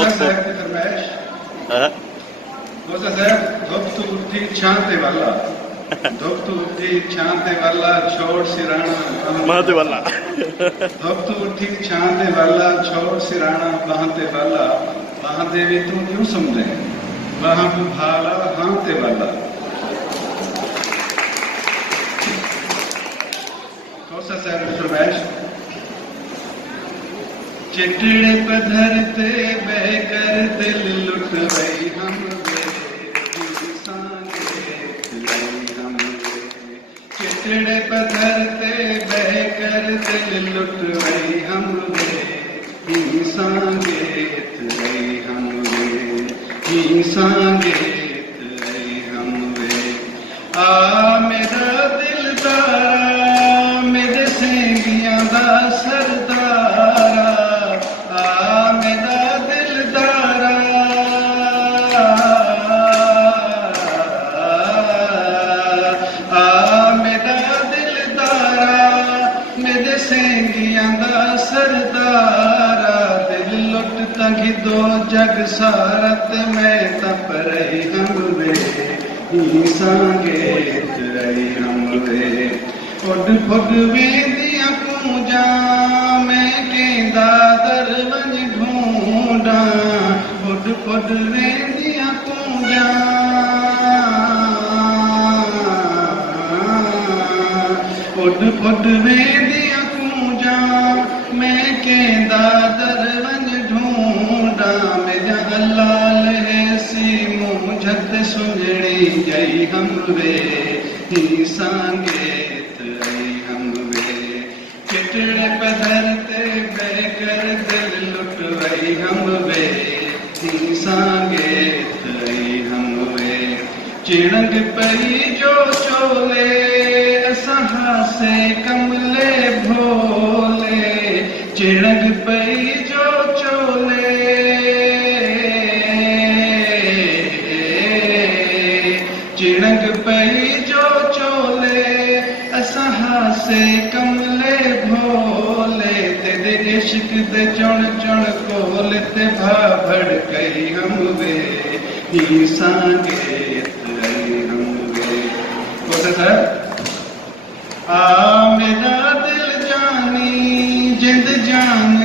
ਬਹੁਤ ਸਾਹਿਬ ਦੀ ਫਰਮਾਇਸ਼ ਹਾਂ ਖੋਸਾ ਸਾਹਿਬ ਧੁੱਪ ਤੋਂ ਉੱਠੀ ਛਾਂ ਤੇ ਵਾਲਾ ਧੁੱਪ ਤੋਂ ਉੱਠੀ ਛਾਂ ਤੇ ਵਾਲਾ ਛੋੜ ਸਿਰਾਣਾ ਮਾਂ ਤੇ ਵਾਲਾ ਧੁੱਪ ਤੋਂ ਉੱਠੀ ਛਾਂ ਤੇ ਵਾਲਾ ਛੋੜ ਸਿਰਾਣਾ ਬਾਹਾਂ ਤੇ ਵਾਲਾ ਬਾਹਾਂ ਦੇ ਵੀ ਤੂੰ ਕਿਉਂ ਸਮਝੇ ਬਾਹਾਂ ਨੂੰ ਭਾਲਾ ਹਾਂ ਤੇ ਵਾਲਾ ਖੋਸਾ ਸਾਹਿਬ ਦੀ ਫਰਮਾਇਸ਼ चिटड़े पधर ते बह कर दिल लुट गई हम चिटड़े पधर ते बह कर दिल लुट गई हम सांगेत गई हम सांगेत गई हम आ मेरा दिलदारा मेरे सेंगियां दा सरदारा सरदारा दिल लुट तंगी दो जग सारत में तप रही हम वे सांगेत रही हम वे उड फुड वेंदियां पूजा मैं केंदा दरवन ढूंढा उड फुड वेंदियां पूजा उड फुड वेंदियां मैं केंदा दरवन ढूंढा मेरा अल्लाह सी मुझत सुंजड़ी गई हम वे ही सांगेत रही हम वे चिटड़े पधर ते बह कर दिल लुट गई हम वे ही सांगेत रही हम वे चिणग पई जो चोले असां से कमले भोले चिड़ग पई जो चोले चिड़ग पई जो चोले असां से कमले भोले तेरे इश्क दे चुण चुण कोल ते भाभड़ गई हम वे ही सांगेत रही हम वे कोसा सर आ मेरा दिल जानी जिंद जान